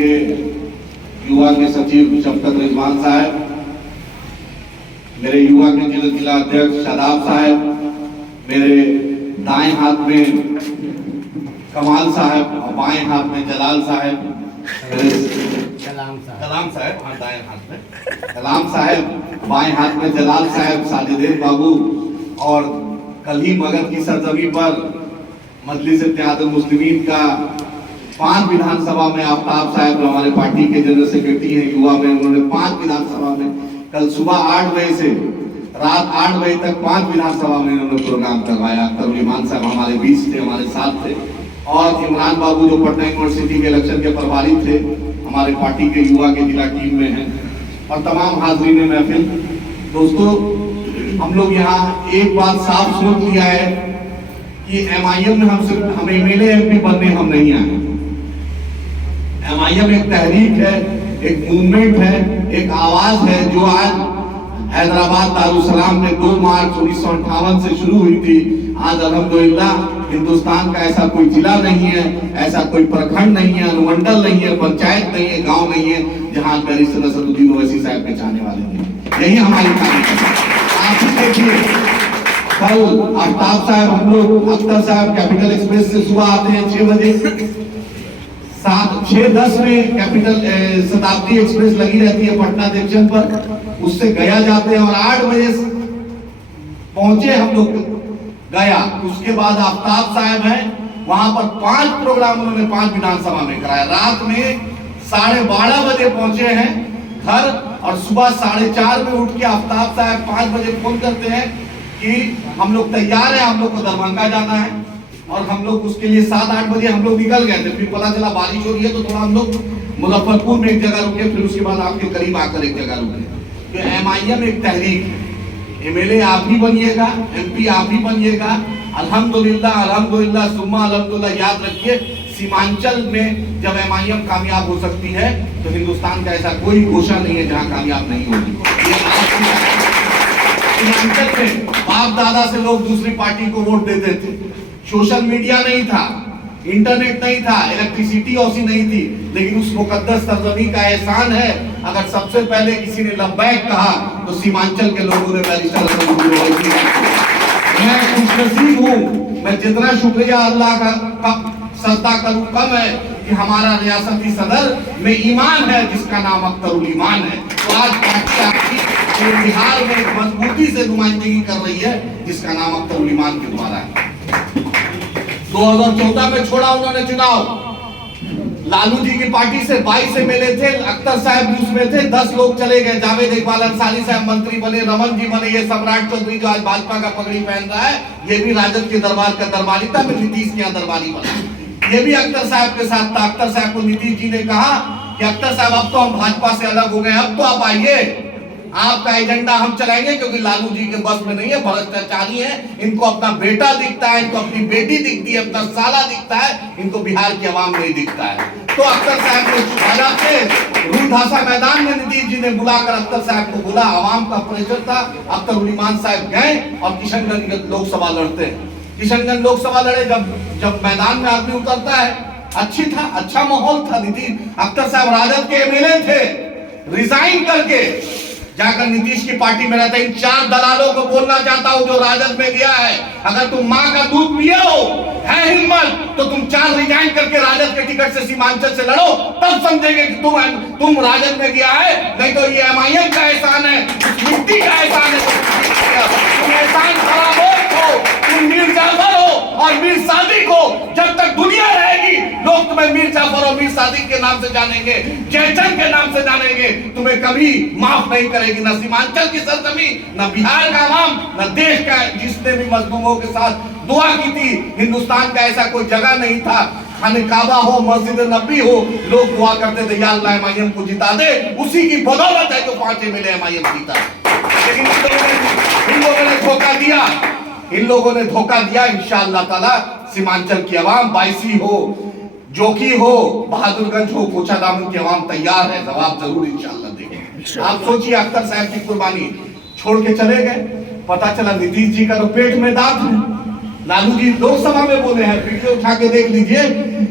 के युवा के सचिव शफकत रिजवान साहब, मेरे युवा के जिला अध्यक्ष शादाब साहब, मेरे दाएं हाथ में कमाल साहब और बाएं हाथ में जलाल साहब, कलाम साहब, हाँ दाएं हाथ में कलाम साहब, बाएं हाथ में जलाल साहब, साजिद बाबू, और कल ही मगध की सरजमी पर मजलिस इत्तेहाद मुस्लिमीन का 5 विधानसभा में आफ्ताब साहब हमारे पार्टी के जनरल सेक्रेटरी हैं युवा में, उन्होंने 5 विधानसभा में कल सुबह 8 बजे से रात 8 बजे तक 5 विधानसभा में उन्होंने प्रोग्राम करवाया। अख्तर ईमान साहब हमारे बीच थे, हमारे साथ थे, और इमरान बाबू जो पटना यूनिवर्सिटी के इलेक्शन के प्रभारी थे हमारे पार्टी के युवा के जिला टीम में हैं, और तमाम हाजरीन महफिल। दोस्तों, हम लोग यहाँ एक बात साफ सोच लिया है कि MIM में हम MLA MP बनने हम नहीं आए। MIM एक तहरीक है, एक मूवमेंट है, एक आवाज है जो आज हैदराबाद दारुसलाम में 2 मार्च 1958 से शुरू हुई थी। आज अल्हम्दुलिल्लाह हिंदुस्तान का ऐसा कोई जिला नहीं है, ऐसा कोई प्रखंड नहीं है, अनुमंडल नहीं है, पंचायत नहीं है, गांव नहीं है जहां बैरिस्टर असदुद्दीन ओवैसी साहब के चाहने वाले नहीं। यही हमारी तारीख है। आप ही देखिए, कल आफ्ताब साहब, हम लोग अख्तर साहब कैपिटल एक्सप्रेस से सुबह आते हैं 6 बजे, 6:10 में कैपिटल शताब्दी एक्सप्रेस लगी रहती है पटना जंक्शन पर, उससे गया जाते हैं और 8 बजे पहुंचे हम लोग गया। उसके बाद आफ्ताब साहब हैं, वहां पर 5 प्रोग्राम उन्होंने 5 विधानसभा में कराया। रात में 12:30 बजे पहुंचे हैं घर, और सुबह 4:30 में उठ के आफ्ताब साहब 5 बजे फोन करते हैं कि हम लोग तैयार हैं, हम लोग को दरभंगा जाना है। और हम लोग उसके लिए 7-8 बजे हम लोग निकल गए थे। फिर पता चला बारिश हो रही है, तो थोड़ा हम लोग मुजफ्फरपुर में एक जगह रुके, फिर उसके बाद आपके करीब आकर एक जगह रुके। तो MIM एक तहरीक है, MLA आप ही बनिएगा, MP आप ही बनिएगा। अल्हम्दुलिल्लाह, अल्हम्दुलिल्लाह सुम्मा अल्हम्दुलिल्लाह। याद रखिए, सीमांचल में जब MIM कामयाब हो सकती है तो हिंदुस्तान का ऐसा कोई गोशा नहीं है जहां कामयाब नहीं होगी। सीमांचल में बाप दादा से लोग दूसरी पार्टी को वोट देते थे, सोशल मीडिया नहीं था, इंटरनेट नहीं था, इलेक्ट्रिसिटी ऐसी नहीं थी, लेकिन उस मुकद्दस सरजमी का एहसान है अगर सबसे पहले किसी ने लब्बैक कहा तो सीमांचल के लोगों ने बैरिस्टर असदुद्दीन ओवैसी। मैं खुशनसीब हूँ, मैं जितना शुक्रिया अल्लाह का सजदा करूं कम है कि हमारा रियासती सदर में ईमान है जिसका नाम अख्तरुल ईमान है। तो आज पार्टी आपकी बिहार में मजबूती से नुमाइंदगी कर रही है जिसका नाम अख्तरुल ईमान के द्वारा है। 2014 में छोड़ा उन्होंने चुनाव, लालू जी की पार्टी से 22 MLA थे, अख्तर साहब भी उसमें थे, 10 लोग चले गए। जावेद इकबाल अंसारी साहब मंत्री बने, रमन जी बने, ये सम्राट चौधरी जो आज भाजपा का पगड़ी पहन रहा है ये भी राजद के दरबार का दरबारी था, फिर नीतीश के यहाँ दरबारी बना। ये भी अख्तर साहब के साथ था। अख्तर साहब को नीतीश जी ने कहा कि अख्तर साहब अब तो हम भाजपा से अलग हो गए, अब तो आप आइए, आपका एजेंडा हम चलाएंगे, क्योंकि लालू जी के बस में नहीं है, भ्रष्टाचारी है, इनको अपना बेटा दिखता है, इनको अपनी बेटी दिखती है, अपना साला दिखता है, इनको बिहार की आवाम नहीं दिखता है। तो अख्तर साहब को आजाद रूधासा मैदान में नीतीश जी ने बुलाकर अख्तर साहब को बुला, आवाम का प्रेशर था, अख्तर ईमान साहब गए और किशनगंज लोकसभा लड़ते हैं। किशनगंज लोकसभा लड़े, जब मैदान में आदमी उतरता है, अच्छी था, अच्छा माहौल था। नीतीश अख्तर साहब राजद के MLA थे, रिजाइन करके जाकर नीतीश की पार्टी में रहता है। इन 4 दलालों को बोलना चाहता हूं जो राजद में गया है, अगर तुम मां का दूध पिए हो, है हिम्मत, तो तुम 4 रिजाइन करके राजद के टिकट से सीमांचल से लड़ो, तब समझेंगे कि तुम राजद में गया है। नहीं तो ये MIM का एहसान है, मिट्टी का एहसान है। तुम एहसान फरामोश हो, तुम मीर जाफर हो और मीर सादिक हो। जब तक दुनिया रहेगी लोग तुम्हें मीर जाफर और मीर सादिक के नाम से जानेंगे, जयचंद के नाम से जानेंगे, तुम्हें कभी माफ नहीं करेगी। न सीमांचल की सरजमी, न बिहार का आवाम, न देश का, जिसने भी मजलूमों के साथ दुआ की थी। हिंदुस्तान का ऐसा कोई जगह नहीं था, खाने काबा हो, मस्जिद नबी हो, लोग दुआ करते थे या अल्लाह MIM को जिता दे। उसी की बदौलत है जो 5 MLA MIM जीता। लेकिन इन लोगों ने धोखा दिया, इन लोगों ने धोखा दिया। इंशाअल्लाह ताला सीमांचल की आवाम, बायसी हो, जोकी हो, बहादुरगंज हो, कोचादामन की आवाम तैयार है, जवाब जरूर इंशाअल्लाह देंगे। आप सोचिए, अख्तर साहब की कुर्बानी छोड़ के चले गए, पता चला नीतीश जी का तो पेट में दांत है, लालू जी लोकसभा में बोले हैं, वीडियो उठा के देख लीजिए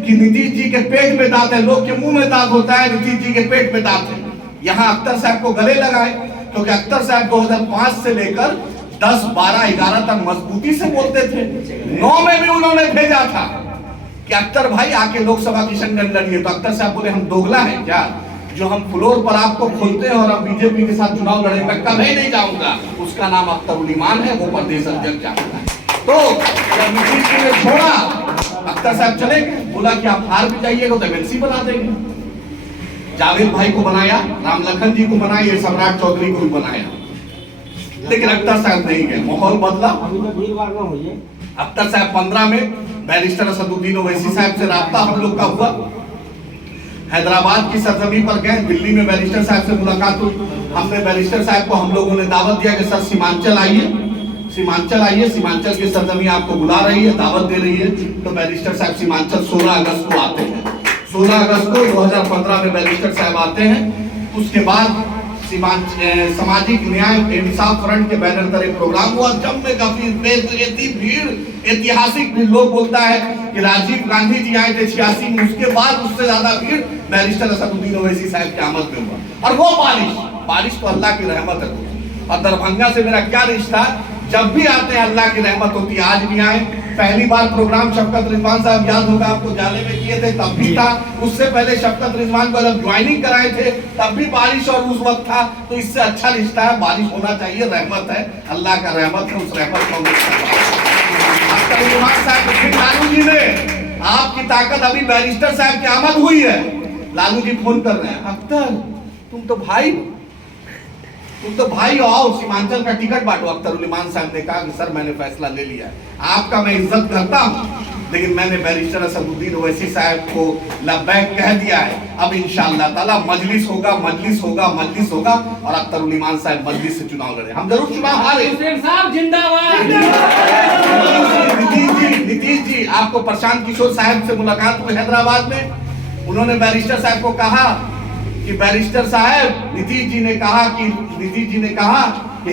कि नीतीश जी के पेट में दांत है। लोग के मुंह में दांत होता है, नीतीश जी के पेट में दांत है। यहाँ अख्तर साहब को गले लगाए, क्योंकि अख्तर साहब 2005 से लेकर 10, 12, 11 तक मजबूती से बोलते थे। 9 में भी उन्होंने भेजा था कि अख्तर भाई आके लोकसभा किशनगंज लड़िए। तो अख्तर साहब बोले हम दोगला हैं क्या, जो हम फ्लोर पर आपको खोलते हैं और हम बीजेपी के साथ चुनाव लड़े, मैं कभी नहीं जाऊंगा। उसका नाम अख्तर उल ईमान है, वो प्रदेश अध्यक्ष चाहता है। तो जब नीतीश जी ने छोड़ा, अख्तर साहब चले गए, बोला कि आप हार भी जाइएगा तो एमएलसी बना देंगे। जावेद भाई को बनाया, राम लखन जी को बनाया, सम्राट चौधरी को भी बनाया, लेकिन अख्तर साहब नहीं गए। माहौल बदला। अख्तर साहब 15 में बैरिस्टर असदुद्दीन ओवैसी साहब से राब्ता हम लोग का हुआ। हैदराबाद की सरजमी पर गए, दिल्ली में बैरिस्टर साहब से मुलाकात हुई। हमने बैरिस्टर साहब को हम लोगों ने दावत दिया कि सर सीमांचल आइए, सीमांचल आइए, सीमांचल की सरजमी आपको बुला रही है, दावत दे रही है। तो बैरिस्टर साहब सीमांचल 16 अगस्त को आते हैं। 16 अगस्त को 2015 में बैरिस्टर साहब आते हैं। उसके बाद सामाजिक न्याय इंसाफ फ्रंट के बैनर तले प्रोग्राम हुआ। जब में काफी भीड़, ऐतिहासिक भी लोग बोलता है कि राजीव गांधी जी आए थे 86 में, उसके बाद उससे ज्यादा भीड़ बैरिस्टर असदुद्दीन ओवैसी साहब की आमद में हुआ। और वो बारिश तो अल्लाह की रहमत है। और दरभंगा से मेरा क्या रिश्ता, जब भी आते हैं अल्लाह की रहमत होती है। आज भी आए, पहली बार प्रोग्राम शफकत रिजवान साहब याद होगा आपको जाने में किए थे, तब भी था। उससे पहले शफकत रिजवान को जब ज्वाइनिंग कराए थे तब भी बारिश और उस वक्त था। तो इससे अच्छा रिश्ता है, बारिश होना चाहिए, रहमत है, अल्लाह का रहमत है। उस रहमत को लालू जी ने, आपकी ताकत अभी बैरिस्टर साहब की आमद हुई है, लालू जी फोन कर रहे हैं, अख्तर तुम तो भाई आओ, सीमांचल का टिकट बांटो। अख्तर उल ईमान साहब ने कहा कि सर मैंने फैसला ले लिया है, आपका मैं इज्जत करता हूं, लेकिन मैंने बैरिस्टर असदुद्दीन ओवैसी साहब को लब्बैक कह दिया है। अब इंशाअल्लाह ताला मजलिस होगा और अख्तर उल ईमान साहब मजलिस से चुनाव लड़े। हम जरूर चुनाव हारे। नीतीश जी, आपको प्रशांत किशोर साहब से मुलाकात हुई हैदराबाद में। उन्होंने बैरिस्टर साहब को कहा कि बैरिस्टर साहब, नीतीश जी ने कहा कि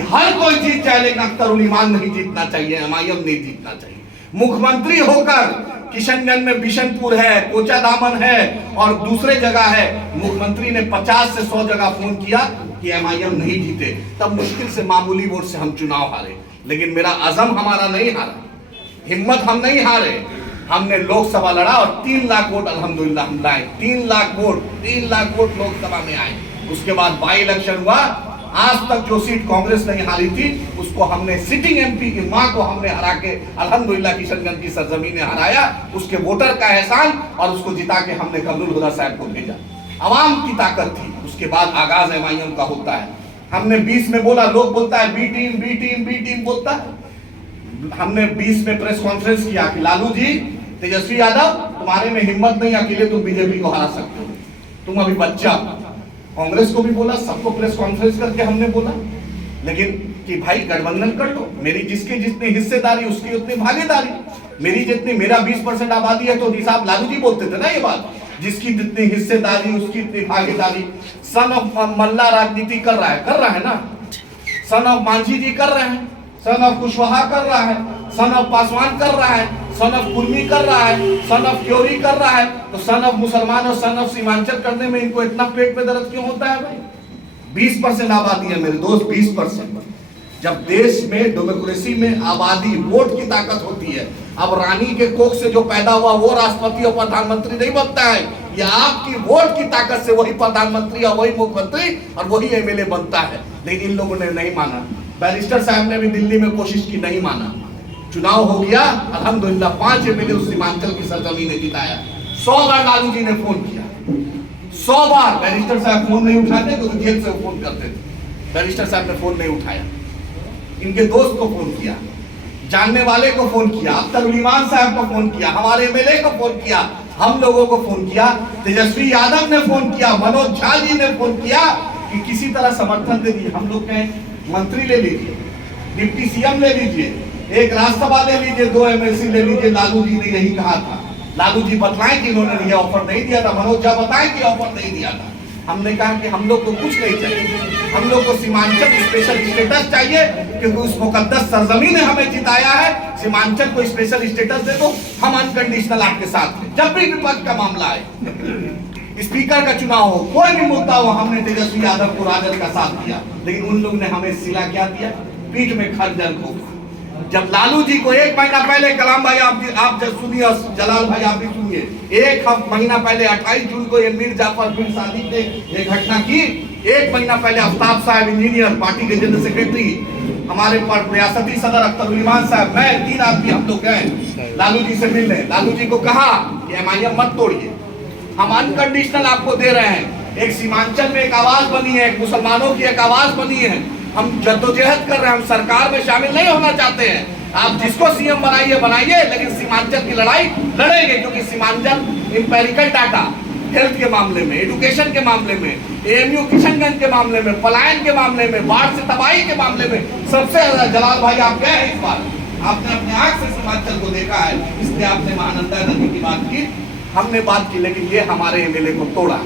हर कोई जीत जाए लेकिन अख्तर उल ईमान नहीं जीतना चाहिए, एमआईएम नहीं जीतना चाहिए। मुख्यमंत्री होकर किशनगंज में बिशनपुर है, कोचा दामन है और दूसरे जगह है, मुख्यमंत्री ने 50 से 100 जगह फोन किया कि एमआईएम नहीं जीते। तब मुश्किल से मामूली वोट से हम चुनाव हारे, लेकिन मेरा अज़म हमारा नहीं हारा, हिम्मत हम नहीं हारे। हमने लोकसभा लड़ा और 3 लाख वोट अल्हम्दुलिल्लाह हम लाए। 3 लाख वोट लोकसभा में आए। उसके बाद बाई इलेक्शन हुआ। आज तक जो सीट कांग्रेस नहीं हारी थी, उसको हमने सिटिंग एमपी की मां को हमने हरा के अल्हम्दुलिल्लाह किशनगंज की सरजमीन ने हराया। उसके वोटर का एहसान, और उसको जिता के हमने कमरुल हुदा साहब को भेजा। अवाम की ताकत थी। उसके बाद आगाज एमआईएम का होता है। हमने 20 में बोला, लोग बोलता है बी टीम बोलता है। हमने 20 में प्रेस कॉन्फ्रेंस किया कि लालू जी, तेजस्वी यादव तुम्हारे में हिम्मत नहीं, अकेले तुम बीजेपी को हरा सकते हो, तुम अभी बच्चा। कांग्रेस को भी बोला, सबको प्रेस कॉन्फ्रेंस करके हमने बोला, लेकिन कि भाई गठबंधन कर लो, मेरी जिसकी जितनी हिस्सेदारी उसकी उतनी भागीदारी। मेरी जितनी, मेरा 20% आबादी है, तो साहब लालू जी बोलते थे ना ये बात, जिसकी जितनी हिस्सेदारी उसकी इतनी भागीदारी। सन ऑफ मल्ला राजनीति कर रहा है ना, सन ऑफ मांझी जी कर रहे हैं, सन ऑफ कुशवाहा कर रहा है, सन ऑफ पासवान कर रहा है, सन ऑफ कुर्मी कर रहा है, सन ऑफ क्योरी कर रहा है। तो सन ऑफ मुसलमान और सन ऑफ सीमांचल करने में इनको इतना पेट में दर्द क्यों होता है भाई? 20% आबादी है मेरे दोस्त, 20%। जब देश में डेमोक्रेसी में आबादी वोट की ताकत होती है, अब रानी के कोख से जो पैदा हुआ वो राष्ट्रपति और प्रधानमंत्री नहीं बनता है, ये आपकी वोट की ताकत से वही प्रधानमंत्री और वही मुख्यमंत्री और वही एमएलए बनता है। लेकिन इन लोगों ने नहीं माना। बैरिस्टर साहब ने भी दिल्ली में कोशिश की, नहीं माना। चुनाव हो गया, अल्हम्दुलिल्लाह 5 एमएलए उस सीमांचल की सरजमीन ने जिताया। 100 बार लालू जी ने फोन किया, 100 बार। बैरिस्टर साहब फोन नहीं उठाते, क्योंकि जेल से फोन करते थे। बैरिस्टर साहब ने फोन नहीं उठाया, इनके दोस्त को फोन किया, जानने वाले को फोन किया, अख्तर उल ईमान साहब को फोन किया, हमारे एमएलए को फोन किया, हम लोगों को फोन किया, तेजस्वी यादव ने फोन किया, मनोज झा जी ने फोन किया कि किसी तरह समर्थन दे दीजिए। हम लोग कहें मंत्री ले लीजिए, डिप्टी सीएम ले लीजिए, एक राज्यसभा ले लीजिए, 2 एमएलसी ले लीजिए। लालू जी ने यही कहा था। लालू जी बतलाएं कि इन्होंने ये ऑफर नहीं दिया था, मनोज झा बताएं कि ऑफर नहीं दिया था। हमने कहा कि हम लोग को कुछ नहीं चाहिए, हम लोग को सीमांचल स्पेशल स्टेटस चाहिए, क्योंकि उस मुकद्दस सरजमीन ने हमें जिताया है। सीमांचल को स्पेशल स्टेटस दे दो, हम अनकंडीशनल आपके साथ हैं। जब भी विपक्ष का मामला है, स्पीकर का चुनाव हो, कोई भी मुद्दा हो, हमने तेजस्वी यादव को राजद का साथ दिया, लेकिन उन लोग ने हमें सिला क्या दिया? पीठ में खंजर को। जब लालू जी को एक महीना पहले, कलाम भाई आप जब सुनिए और जलाल भाई आप भी सुनिए, एक महीना पहले 28 जून को ये मीर जाफर बिन सादिक ने ये घटना की। एक महीना पहले आफ्ताब साहब इंजीनियर, पार्टी के जनरल सेक्रेटरी, हमारे रियासती सदर अख्तर इमान साहब, मैं 3 आदमी हम लोग गए लालू जी से मिलने। लालू जी को कहा कि एमआईएम मत तोड़िए, हम अनकंडीशनल आपको दे रहे हैं। एक सीमांचल में एक आवाज बनी है, एक मुसलमानों की एक आवाज बनी है। हम जद्दोजहद कर रहे हैं, हम सरकार में शामिल नहीं होना चाहते हैं। आप जिसको सीएम बनाइए, लेकिन सीमांचल की लड़ाई लड़ेंगे, क्योंकि सीमांचल इंपेरिकल डाटा हेल्थ के मामले में, एजुकेशन के मामले में, एएमयू किशनगंज के मामले में, पलायन के मामले में, बाढ़ से तबाही के मामले में सबसे ज्यादा। जलाल भाई आप गए हैं इस बार, आपने अपने आंख से सीमांचल को देखा है, इसलिए आपने महानंदा नदी की बात की, हमने बात की, लेकिन ये हमारे एमएलए को तोड़ा।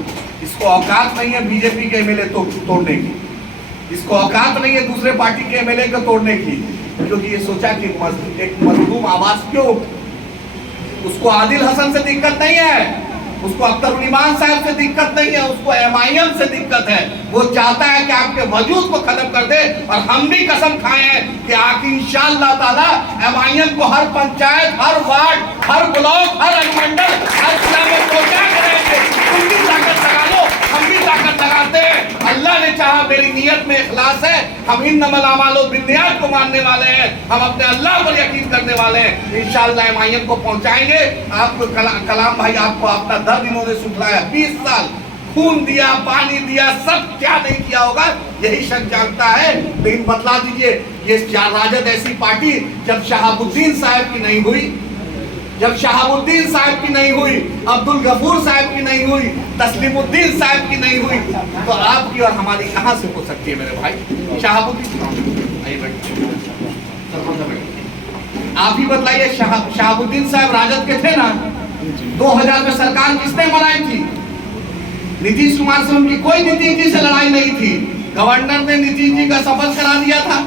इसको औकात नहीं है बीजेपी के एमएलए तोड़ने की, इसको औकात नहीं है दूसरे पार्टी के एमएलए को तोड़ने की, क्योंकि ये सोचा कि एक मजलूम आवाज क्यों, उसको आदिल हसन से दिक्कत नहीं है, उसको अख्तर इमान साहब से दिक्कत नहीं है, उसको एमआईएम से दिक्कत है। वो चाहता है कि आपके वजूद को खत्म कर दे, और हम भी कसम खाए हैं कि आखिर इंशाअल्लाह ताला एमआईएम को हर पंचायत, हर वार्ड, हर ब्लॉक, हर अनुमंडल, हर जिला में पहुंचा करेंगे। तुम भी ताकत लगा लो, हम भी ताकत लगाते हैं। अल्लाह ने चाहा, मेरी नीयत में इखलास है, हम इन्नमल अमालु बिन्नियात को मानने वाले हैं, हम अपने अल्लाह पर यकीन करने वाले हैं। इंशाअल्लाह एमआईएम को पहुंचाएंगे। आपको कलाम भाई आपको अपना दर्द इन्होंने सुखलाया, 20 साल खून दिया, पानी दिया, सब क्या नहीं किया होगा यही शक जानता है, लेकिन बतला दीजिए ये राजद ऐसी पार्टी जब शहाबुद्दीन साहब की नहीं हुई, जब शहाबुद्दीन साहब की नहीं हुई, अब्दुल गफूर साहब की नहीं हुई, तस्लीमुद्दीन साहब की नहीं हुई, तो आपकी और हमारी कहां से हो सकती है मेरे भाई? आप ही बताइए, शहाबुद्दीन साहब राजद के थे ना? 2000 में सरकार किसने बनाई थी? नीतीश कुमार से उनकी कोई नीतीश जी से लड़ाई नहीं थी, गवर्नर ने नीतीश जी का शपथ करा दिया था।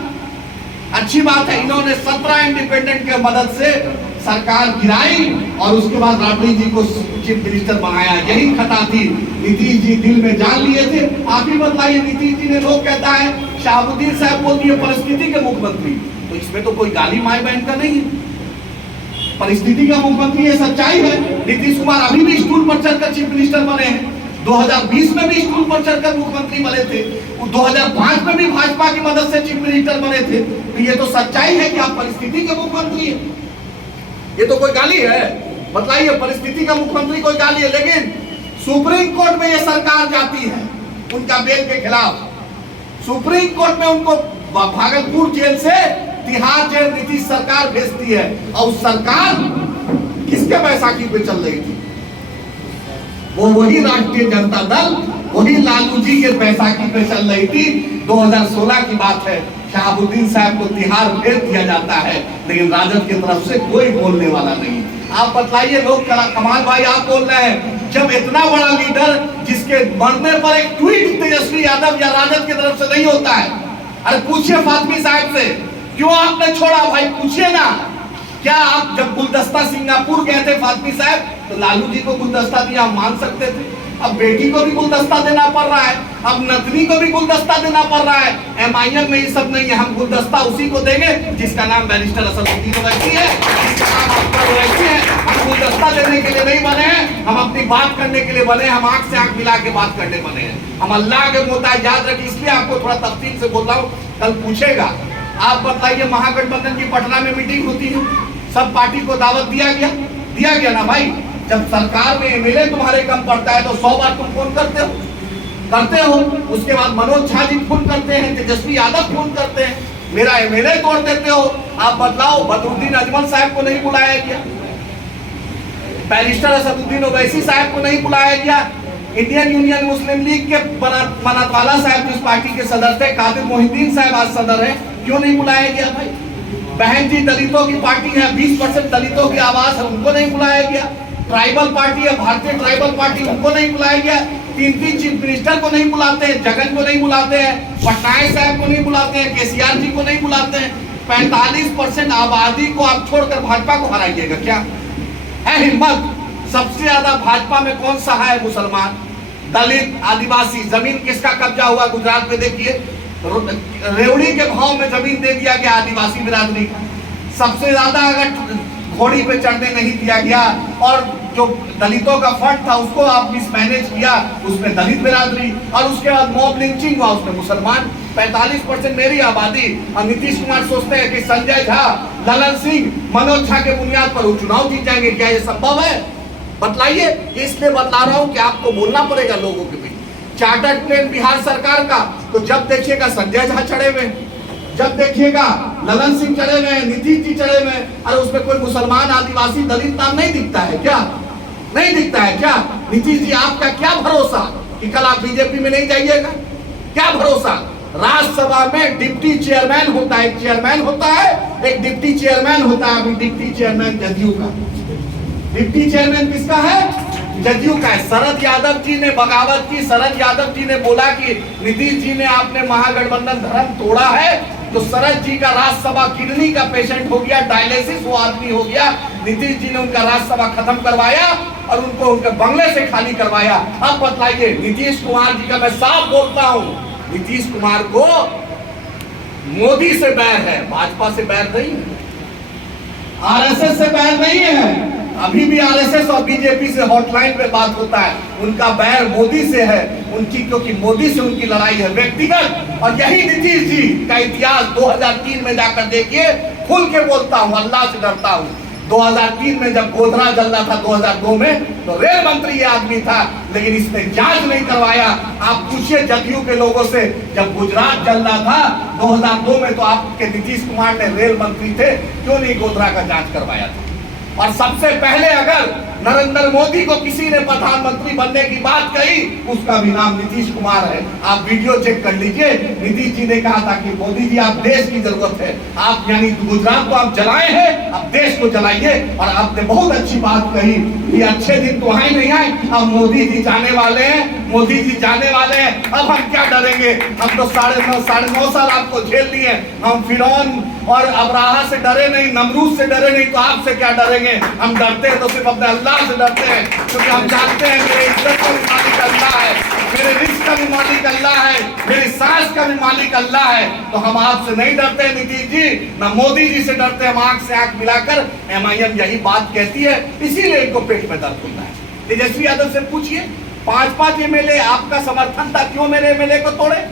अच्छी बात है, इन्होंने 17 इंडिपेंडेंट के मदद से सरकार गिराई और उसके बाद राबड़ी जी को चीफ मिनिस्टर बनाया। यही खता थी, नीतीश जी दिल में जान लिए थे। आप ही बताइए, नीतीश जी ने, लोग कहता है शहाबुद्दीन साहब बोलती है परिस्थिति के मुख्यमंत्री, तो इसमें तो कोई गाली माई बहन का नहीं है, परिस्थिति का मुख्यमंत्री है, सच्चाई है। नीतीश कुमार अभी भी स्टूल पर चढ़कर चीफ मिनिस्टर बने हैं, 2020 में भी स्टूल पर चढ़कर मुख्यमंत्री बने थे, 2005 में भी भाजपा की मदद से चीफ मिनिस्टर बने थे। तो ये तो सच्चाई है कि आप परिस्थिति के मुख्यमंत्री हैं, ये तो कोई गाली है? बताइए, परिस्थिति का मुख्यमंत्री कोई गाली है? लेकिन सुप्रीम कोर्ट में ये सरकार जाती है उनका बेल के खिलाफ, सुप्रीम कोर्ट में उनको भागलपुर जेल से तिहाड़ जेल नीतीश सरकार भेजती है, और उस सरकार किसके बैसाखी पे चल रही थी? वो वही राष्ट्रीय जनता दल, वही लालू जी के बैसाखी पे चल रही थी। 2016 की बात है, शहाबुद्दीन साहब को तिहाड़ भेज दिया जाता है, लेकिन राजद की तरफ से कोई बोलने वाला नहीं। आप बतलाइए, लोग कमाल भाई आप बोल रहे हैं, जब इतना बड़ा लीडर जिसके मरने पर एक ट्वीट तेजस्वी यादव या राजद की तरफ से नहीं होता है, अरे पूछिए फातमी साहब से, क्यों आपने छोड़ा भाई? पूछिए ना, क्या आप जब गुलदस्ता सिंगापुर गए थे फातमी साहब, तो लालू जी को गुलदस्ता दिया, हम मान सकते थे। अब बेटी को भी गुलदस्ता देना पड़ रहा है, अब नतनी को भी गुलदस्ता देना पड़ रहा है। एमआईएम में ये सब नहीं है, हम गुलदस्ता उसी को देंगे जिसका नाम बैरिस्टर असदुद्दीन ओवैसी है, जिसका नाम अख्तर ओवैसी है। हम गुलदस्ता देने के लिए नहीं बने हैं, हम अपनी बात करने के लिए बने, हम आंख से आंख मिला के बात करने बने हैं। हम अल्लाह के मोहताज, याद रखिए, इसलिए आपको थोड़ा तफसील से बोल रहा हूँ, कल पूछेगा। आप बताइए, महागठबंधन की पटना में मीटिंग होती है, सब पार्टी को दावत दिया गया ना भाई? जब सरकार में एमएलए तुम्हारे कम पड़ता है तो 100 बार तुम फोन करते हो। उसके बाद मनोज झा जी फोन करते हैं, तेजस्वी यादव फोन करते हैं, मेरा एमएलए तोड़ देते हो। आप बतलाओ, बदरुद्दीन अजमल साहब को नहीं बुलाया गया, बैरिस्टर असदुद्दीन ओवैसी साहब को नहीं बुलाया गया, इंडियन यूनियन मुस्लिम लीग के मनातवाला साहब जिस पार्टी के सदर थे, कादिर मोहिद्दीन साहब आज सदर है, क्यों नहीं बुलाया गया भाई? बहन जी दलितों की पार्टी है, 20% दलितों की आवाज है, उनको नहीं बुलाया गया। ट्राइबल पार्टी है, भारतीय ट्राइबल पार्टी, उनको नहीं बुलाया गया। तीन चीफ मिनिस्टर को नहीं बुलाते हैं, जगन को नहीं बुलाते हैं, पटनायक साहब को नहीं बुलाते हैं, केसीआर जी को नहीं बुलाते हैं। 45% आबादी को आप छोड़कर भाजपा को हराइएगा क्या? है हिम्मत? सबसे ज्यादा भाजपा में कौन सा है? मुसलमान, दलित, आदिवासी। जमीन किसका कब्जा हुआ गुजरात में? देखिए, रेवड़ी के भाव में जमीन दे दिया गया आदिवासी बिरादरी का। सबसे ज्यादा अगर घोड़ी पे चढ़ने नहीं दिया गया और जो दलितों का फंड था उसको आप मिसमैनेज किया, उसमें दलित बिरादरी, और उसके बाद मॉब लिंचिंग हुआ, उसमें मुसलमान। 45% मेरी आबादी। और नीतीश कुमार सोचते हैं कि संजय झा, ललन सिंह, मनोज झा के बुनियाद पर वो चुनाव जीत जाएंगे। क्या ये संभव है? बतलाइए। इसलिए बतला रहा हूं कि आपको बोलना पड़ेगा लोगों के बीच। चार्टर्ड प्लेन बिहार सरकार का, तो जब देखिएगा संजय झा चढ़े हुए, जब देखिएगा ललन सिंह चढ़े हुए, नीतीश जी चढ़े हुए, अरे उसमें कोई मुसलमान, आदिवासी, दलित नाम नहीं दिखता है क्या? नहीं दिखता है क्या? नीतीश जी, आपका क्या भरोसा कि कल आप बीजेपी में नहीं जाइएगा? क्या भरोसा? राज्यसभा में डिप्टी चेयरमैन होता है, एक चेयरमैन होता है, एक डिप्टी चेयरमैन होता है। अभी डिप्टी चेयरमैन जदयू का, डिप्टी चेयरमैन किसका है? जदयू का है। शरद यादव जी ने बगावत की, शरद यादव जी ने बोला कि नीतीश जी ने आपने महागठबंधन धर्म तोड़ा है, तो शरद जी का राज्यसभा किडनी का पेशेंट हो गया, डायलिसिस वो आदमी हो गया। नीतीश जी ने उनका राज्यसभा खत्म करवाया और उनको उनके बंगले से खाली करवाया। अब बतलाइए, नीतीश कुमार जी का मैं साफ बोलता हूं, नीतीश कुमार को मोदी से बैर है, भाजपा से बैर नहीं है, आरएसएस से बैर नहीं है। अभी भी आरएसएस और बीजेपी से हॉटलाइन पे बात होता है, उनका बैर मोदी से है उनकी, क्योंकि मोदी से उनकी लड़ाई है व्यक्तिगत। और यही नीतीश जी का इतिहास 2003 में जाकर देखिए, खुल के बोलता हूं, अल्लाह से डरता हूं। 2003 में जब गोधरा जल रहा था 2002 में, तो रेल मंत्री ये आदमी था, लेकिन इसने जांच नहीं करवाया। आप पूछिए जदयू के लोगों से, जब गुजरात जल रहा था 2002 में, तो आपके नीतीश कुमार ने रेल मंत्री थे, क्यों नहीं गोधरा का जांच करवाया था? और सबसे पहले अगर नरेंद्र मोदी को किसी ने प्रधानमंत्री बनने की बात कही, उसका भी नाम नीतीश कुमार है। आप वीडियो चेक कर लीजिए। नीतीश जी ने कहा था कि मोदी जी, आप देश की जरूरत है, आप यानी गुजरात को आप जलाए हैं, अब देश को जलाइए। और आपने बहुत अच्छी बात कही कि अच्छे दिन तो आए नहीं आए, अब मोदी जी जाने वाले हैं, मोदी जी जाने वाले हैं, अब हम क्या डरेंगे? हम तो 9.5 साल आपको झेल लिए, हम फिरौन और अब्राहा से डरे नहीं, नमरूद से डरे नहीं, तो आपसे क्या डरेंगे? हम डरते हैं तो सिर्फ अपने अल्लाह से डरते हैं, क्योंकि हम जानते हैं मेरे इज्जत का भी मालिक अल्लाह है, मेरे रिस्क का भी मालिक अल्लाह है, मेरी सांस का भी मालिक अल्लाह है। तो हम आपसे नहीं डरते नीतीश जी, ना मोदी जी से डरते। हम आंख से आंख मिलाकर, एमआईएम यही बात कहती है, इसीलिए इनको पेट में दर्द होता है। तेजस्वी यादव से पूछिए, 5-5 एमएलए आपका समर्थन था, क्यों मेरे एमएलए को तोड़े?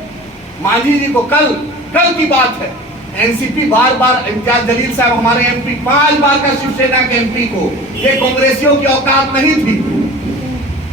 मांझी जी को कल की बात है, एनसीपी बार इम्तियाज जलील साहब हमारे एमपी, 5 बार का शिवसेना के एमपी को, ये कांग्रेसियों की औकात नहीं थी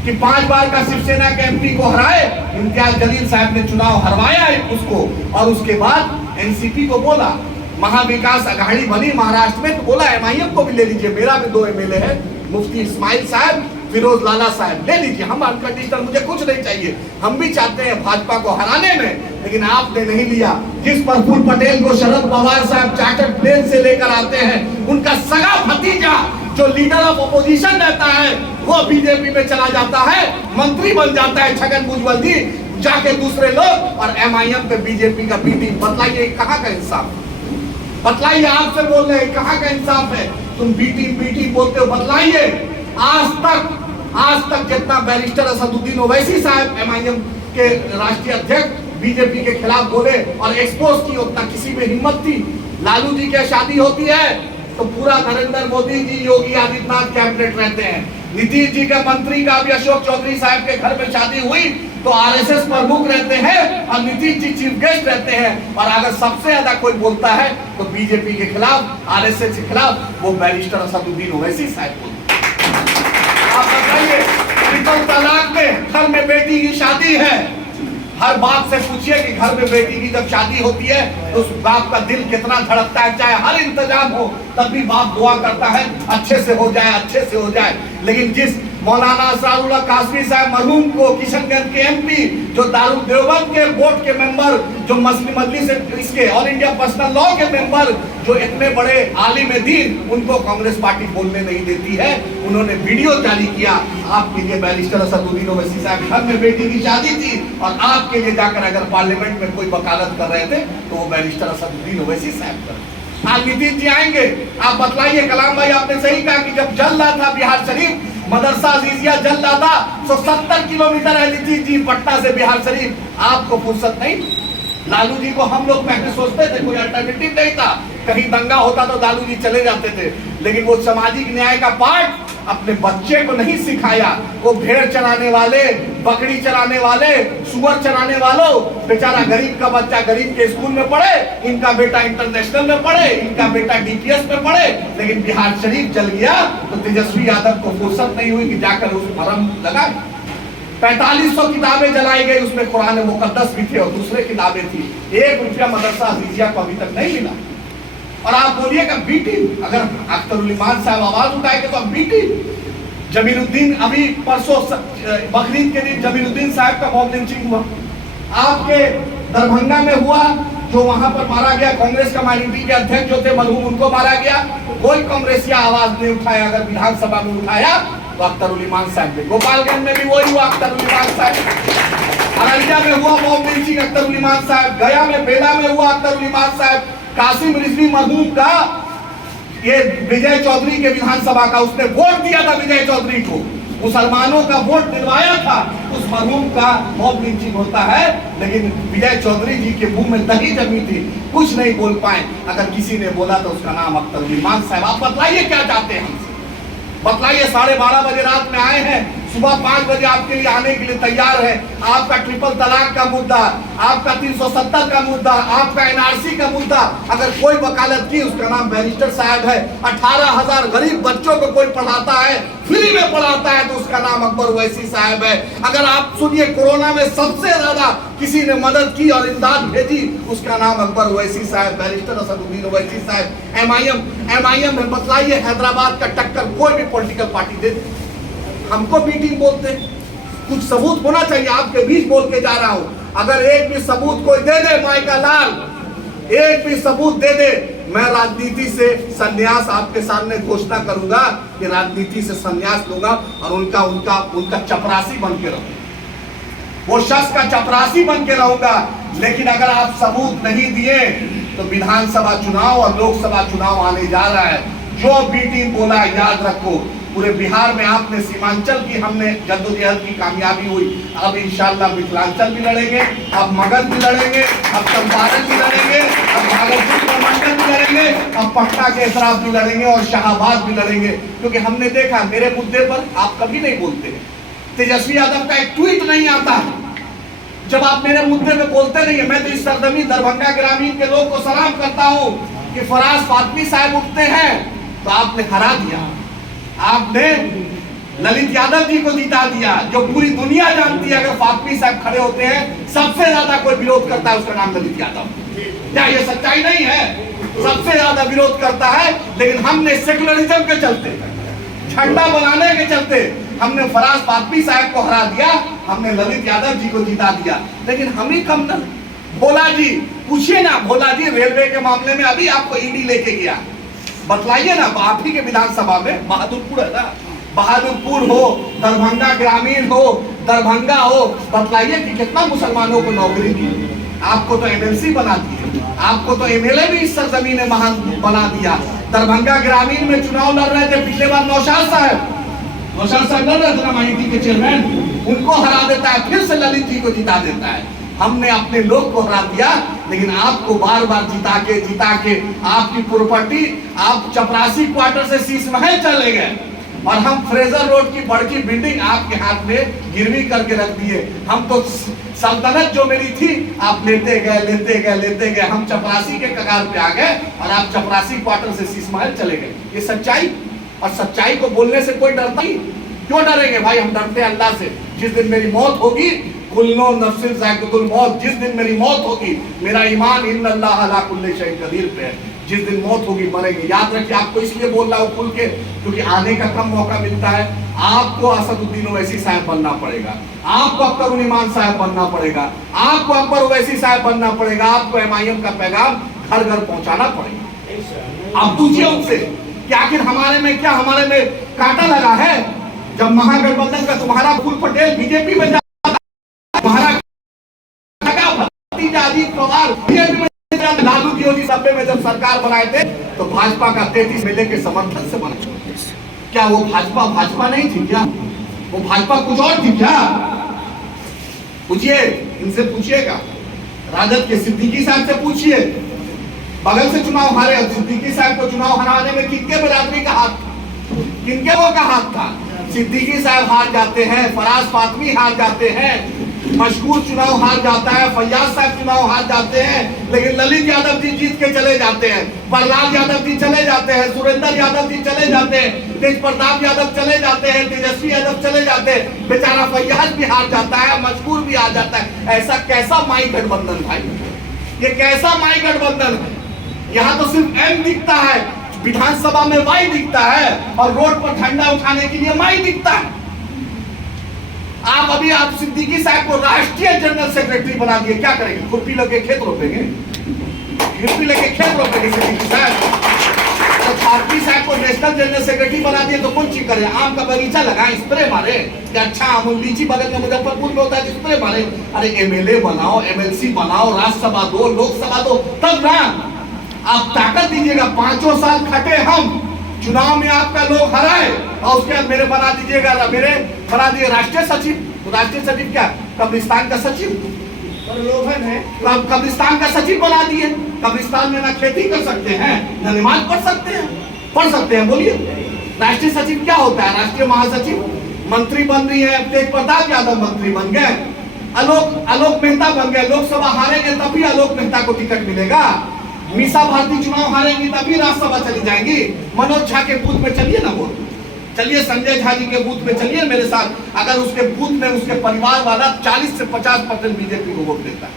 कि 5 बार का शिवसेना के एमपी को हराए। इम्तियाज जलील साहब ने चुनाव हरवाया उसको, और उसके बाद एनसीपी को बोला, महाविकास अघाड़ी बनी महाराष्ट्र में, तो बोला एमआईएम को भी ले लीजिए, मेरा भी 2 एमएलए है, मुफ्ती इस्माइल साहब, फिरोज लाला साहब, ले लीजिए, हम अनकंडीशनल, मुझे कुछ नहीं चाहिए, हम भी चाहते हैं भाजपा को हराने में, लेकिन आपने नहीं लिया। जिस प्रफुल्ल पटेल को शरद पवार साहब चार्टर्ड प्लेन से लेकर आते हैं, उनका सगा भतीजा जो लीडर ऑफ अपोजिशन रहता है, वो बीजेपी में चला जाता है, मंत्री बन जाता है छगन भुजबल जी, जाके दूसरे लोग, और एमआईएम पे बीजेपी का बी टीम। बतलाइए कहाँ का इंसाफ? बतलाइए, आपसे बोल रहे हैं कहाँ का इंसाफ है? तुम बी टीम बोलते हो, बतलाइए। आज तक जितना बैरिस्टर असदुद्दीन ओवैसी साहब एमआईएम के राष्ट्रीय अध्यक्ष बीजेपी के खिलाफ बोले और एक्सपोज की, उतना किसी में हिम्मत थी? लालू जी की शादी होती है तो पूरा नरेंद्र मोदी जी, योगी आदित्यनाथ कैबिनेट रहते हैं। नीतीश जी के मंत्री का भी अशोक चौधरी साहब के घर में शादी हुई तो आरएसएस प्रमुख रहते हैं और नीतीश जी चीफ गेस्ट रहते हैं। और अगर सबसे ज्यादा कोई बोलता है तो बीजेपी के खिलाफ, आरएसएस के खिलाफ, वो बैरिस्टर असदुद्दीन ओवैसी साहब बोलते। आप बताइए, ट्रिपल तलाक में घर में बेटी की शादी है, हर बाप से पूछिए कि घर में बेटी की जब शादी होती है तो उस बाप का दिल कितना धड़कता है। चाहे हर इंतजाम हो तब भी बाप दुआ करता है अच्छे से हो जाए, अच्छे से हो जाए। लेकिन जिस मौलाना असरारुल्लाह कासमी साहब मरहूम को, किशनगंज के एमपी, जो दारुल देवबंद के बोर्ड के मेंबर, जो मसलिम मजलिस इसके ऑल इंडिया पर्सनल लॉ के मेंबर, जो इतने बड़े आलिम दीन, उनको कांग्रेस पार्टी बोलने नहीं देती है। उन्होंने वीडियो जारी किया आपके लिए, बैरिस्टर असदुद्दीन ओवैसी साहब घर में बेटी की शादी थी और आपके लिए जाकर अगर पार्लियामेंट में कोई वकालत कर रहे थे तो वो बैरिस्टर असदुद्दीन ओवैसी साहब कर। आज नीतीश जी आएंगे, आप बतलाइए। कलाम भाई आपने सही कहा कि जब जल रहा था बिहार शरीफ, मदरसा अजीजिया जल रहा था, 170 किलोमीटर है नीतीश जी पटना से बिहार शरीफ, आपको फुर्सत नहीं। लालू जी को हम लोग पहले सोचते थे कोई अल्टरनेटिव नहीं था, कहीं दंगा होता तो लालू जी चले जाते थे, लेकिन वो सामाजिक न्याय का पाठ अपने बच्चे को नहीं सिखाया। वो भेड़ चराने वाले, बकरी चराने वाले, सुअर चराने वालों, बेचारा गरीब का बच्चा गरीब के स्कूल में पढ़े, इनका बेटा इंटरनेशनल में पढ़े, इनका बेटा डीपीएस में पढ़े, लेकिन बिहार शरीफ जल गया तो तेजस्वी यादव को फुर्सत नहीं हुई कि जाकर उस भरम लगाए। 4500 किताबें जलाई गई, उसमें कुरान मुकद्दस भी थे और दूसरे किताबें थी। 1 रुपया मदरसा अजीजिया को अभी तक नहीं मिला। और आप बोलिएगा बीटी, अगर अख्तरुल इमान साहब आवाज उठाएंगे तो हम बीटी। जमीरुद्दीन, अभी परसों बकरीद के दिन जमीरुद्दीन साहब का मॉब लिंचिंग हुआ, आपके दरभंगा में हुआ, जो वहां पर मारा गया कांग्रेस का माइनॉरिटी के अध्यक्ष जो थे मरहूम, उनको मारा गया। कोई कांग्रेसिया आवाज नहीं उठाया। अगर विधानसभा में उठाया तो अख्तरुल इमान साहब ने, गोपालगंज में भी वही हुआ, अख्तरुल इमान साहब, अररिया में हुआ मॉब लिंचिंग, अख्तरुल इमान साहब, गया में बेला में हुआ, अख्तरुल इमान साहब, कासिम रिजवी मरहूम का, ये विजय चौधरी के विधानसभा का, उसने वोट दिया था विजय चौधरी को, मुसलमानों का वोट दिलवाया था, उस मरहूम का मॉब लिंचिंग होता है। लेकिन विजय चौधरी जी के मुंह में दही जमी थी, कुछ नहीं बोल पाए। अगर किसी ने बोला तो उसका नाम अख्तरुल इमान साहब। आप बतलाइए क्या चाहते हैं हमसे, बतलाइए। 12:30 बजे रात में आए हैं, सुबह 5 बजे आपके लिए आने के लिए तैयार है। आपका ट्रिपल तलाक का मुद्दा, आपका 370 का मुद्दा, आपका एनआरसी का मुद्दा, अगर कोई वकालत की, उसका नाम बैरिस्टर साहब है। 18,000 गरीब बच्चों को कोई पढ़ाता है, फ्री में पढ़ाता है, तो उसका नाम अकबर ओवैसी साहब है। अगर आप सुनिए, कोरोना में सबसे ज्यादा किसी ने मदद की और इमदाद भेजी, उसका नाम अकबर ओवैसी साहब, बैरिस्टर असदुद्दीन ओवैसी साहब। एमआईएम में बतलाइए, हैदराबाद का टक्कर कोई भी पॉलिटिकल पार्टी दे, हमको मीटिंग बोलते, कुछ सबूत होना चाहिए। आपके बीच बोल के जा रहा हूं, अगर एक भी सबूत कोई दे दे, माई का लाल, एक भी सबूत दे दे, मैं राजनीति से संन्यास आपके सामने घोषणा करूंगा कि राजनीति से संन्यास लूंगा और उनका चपरासी बन के रहूंगा, वो शख्स का चपरासी बन के रहूंगा। लेकिन अगर आप सबूत नहीं दिए तो विधानसभा चुनाव और लोकसभा चुनाव आने जा रहा है। जो बीटी बोला याद रखो, पूरे बिहार में आपने सीमांचल की हमने जद्दोजहद की कामयाबी हुई, अब इंशाल्लाह मिथिलांचल भी लड़ेंगे, अब मगध भी लड़ेंगे, अब चंपारण भी लड़ेंगे, अब भागलपुर प्रमंडल भी लड़ेंगे, अब पटना के एतराफ भी लड़ेंगे और शाहबाद भी लड़ेंगे। क्योंकि हमने देखा मेरे मुद्दे पर आप कभी नहीं बोलते हैं, तेजस्वी यादव का एक ट्वीट नहीं आता है जब आप मेरे मुद्दे पे बोलते नहीं है। मैं तो इस सरजमी दरभंगा ग्रामीण के लोग को सलाम करता हूँ कि फराज फातमी साहब उठते हैं तो आपने हरा दिया, आपने ललित यादव जी को जिता दिया, जो पूरी दुनिया जानती है अगर फातमी साहब खड़े होते हैं सबसे ज्यादा कोई विरोध करता है, उसका नाम ललित यादव। क्या ये सच्चाई नहीं है? सबसे ज्यादा विरोध करता है। लेकिन हमने सेकुलरिज्म के चलते, झंडा बनाने के चलते हमने फराज फातमी साहब को हरा दिया, हमने ललित यादव जी को जिता दिया। लेकिन हम ही कम न, भोला जी पूछिए ना, भोला जी रेलवे के मामले में अभी आपको ईडी लेके गया, बतलाइए ना। आप ही के विधानसभा में बहादुरपुर है ना, बहादुरपुर हो, दरभंगा ग्रामीण हो, दरभंगा हो, बतलाइए कि कितना मुसलमानों को नौकरी दी। आपको तो एमएलसी बना दिया, आपको तो एमएलए भी इस सरजमीन ने महान बना दिया। दरभंगा ग्रामीण में चुनाव लड़ रहे थे पिछले बार नौशाद साहब लड़ रहे थे ना, माइनॉरिटी के चेयरमैन, उनको हरा देता है, फिर से ललित जी को जिता देता है। हमने अपने लोग को हरा दिया, लेकिन आपको बार बार जिता के आपकी प्रॉपर्टी, आप चपरासी क्वार्टर से शीश महल चले गए और हम फ्रेजर रोड की बड़की बिल्डिंग आपके हाथ में गिरवी करके रख दिए। हम तो सल्तनत जो मेरी थी आप लेते गए, हम चपरासी के कगार पे आ गए और आप चपरासी क्वार्टर से शीश महल चले गए। ये सच्चाई, और सच्चाई को बोलने से कोई डरता नहीं। क्यों डरेंगे भाई? हम डरते हैं अल्लाह से। जिस दिन मेरी मौत होगी, कुल्लु नफ्सिन ज़ाइक़तुल मौत, जिस दिन मेरी मौत होगी, मेरा ईमान इन्नल्लाह अला कुल्लि शैइन क़दीर पे है। जिस दिन मौत होगी मरेंगे। याद रखिए, आपको इसलिए बोल रहा हूं खुल के क्योंकि आने का कम मौका मिलता है। आपको असदुद्दीन ओवैसी साहब बनना पड़ेगा, आपको अख्तर उल ईमान साहब बनना पड़ेगा, आपको अकबर ओवैसी साहब बनना पड़ेगा, आपको एमआईएम का पैगाम घर घर पहुंचाना पड़ेगा। आप पूछिए उनसे कि आखिर हमारे में क्या, हमारे में कांटा लगा है? जब महागठबंधन का तुम्हारा फूल पटेल बीजेपी में जाता, तुम्हारा भतीजा अजीत पवार बीजेपी में, लालू जी 90 में जब सरकार बनाए थे तो भाजपा का 33 मिले के समर्थन से बना। क्या वो भाजपा नहीं थी क्या? वो भाजपा कुछ और थी क्या? पूछिए, इनसे पूछिएगा, राजद के सिद्दीकी साहब से पूछिए, बगल से चुनाव हारे और सिद्दीकी साहब को चुनाव हराने में किनके बिरादरी का हाथ था, किनके वो का हाथ था? सिद्दीकी साहब हार जाते हैं, फराज फातमी हार जाते हैं, मशहूर चुनाव हार जाता है, फैयाज साहब चुनाव हार जाते हैं, लेकिन ललित यादव जी जीत के चले जाते हैं, प्रहलाद यादव जी चले जाते हैं, सुरेंद्र यादव जी चले जाते हैं, तेज प्रताप यादव चले जाते हैं, तेजस्वी यादव चले जाते हैं, बेचारा फैयाज भी हार जाता है, मशहूर भी हार जाता है। ऐसा कैसा माई गठबंधन भाई, ये कैसा माई गठबंधन है? यहाँ तो सिर्फ एम दिखता है, विधानसभा में वाई दिखता है और रोड पर झंडा उठाने के लिए माई दिखता है। आप सिद्दीकी साहब को राष्ट्रीय जनरल सेक्रेटरी बना दिए, क्या करेंगे? खुरपी लेके खेत रोपेंगे, खुरपी लेके खेत रोपेंगे सिद्दीकी साहब। तो भारती साहब को नेशनल जनरल सेक्रेटरी बना दिए तो कौन चीज करे? आम का बगीचा लगाए, स्प्रे मारे? या अच्छा आम लीची बगल में मुजफ्फरपुर में होता है, स्प्रे मारे? अरे एमएलए बनाओ, एमएलसी बनाओ, राज्यसभा दो, लोकसभा दो, तब ना आप ताकत दीजिएगा। 5 साल खटे हम, चुनाव में आपका लोग हराए और उसके बाद मेरे बना दीजिएगा, मेरे बना दिए राष्ट्रीय सचिव। तो राष्ट्रीय सचिव क्या, कब्रिस्तान का सचिव? प्रलोभन है। कब्रिस्तान का सचिव बना दिए। कब्रिस्तान में ना खेती कर सकते हैं, ना नमाज पढ़ सकते हैं, पढ़ सकते हैं? बोलिए, राष्ट्रीय सचिव क्या होता है? राष्ट्रीय महासचिव। मंत्री बन रही है, तेज प्रताप यादव मंत्री बन गए, आलोक मेहता बन गए। लोकसभा हारेंगे तभी आलोक मेहता को टिकट मिलेगा। मीसा भारती चुनाव हारेंगी तभी राज्यसभा चली जाएंगी। मनोज झा के बूथ में चलिए ना वोट, चलिए संजय झा जी के बूथ में चलिए मेरे साथ। अगर उसके बूथ में उसके परिवार वाला 40 से 50% बीजेपी को वोट देता है,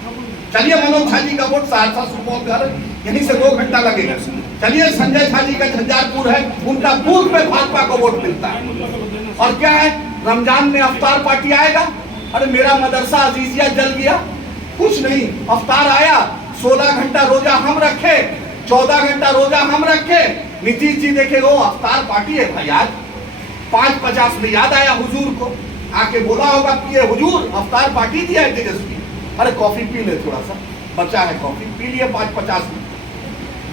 चलिए मनोज झा जी का वोट सहरसा सुपौल घर यहीं से 2 घंटा लगेगा। चलिए संजय झा जी का झंझारपुर है, उनका बूथ में भाजपा को वोट मिलता है। और क्या है, रमजान में अफ्तार पार्टी आएगा। अरे मेरा मदरसा अजीजिया जल गया, कुछ नहीं, अफ्तार आया, 16 घंटा रोजा हम रखे, 14 घंटा रोजा हम रखे। नीतीश जी देखे वो अफ्तार पार्टी है भाई, आज 5:50 में याद आया हुजूर को, आके बोला होगा कि ये हुजूर अफ्तार पार्टी दिया है तेजस्वी। अरे कॉफी पी ले, थोड़ा सा बचा है कॉफी पी लिए 5:50 में।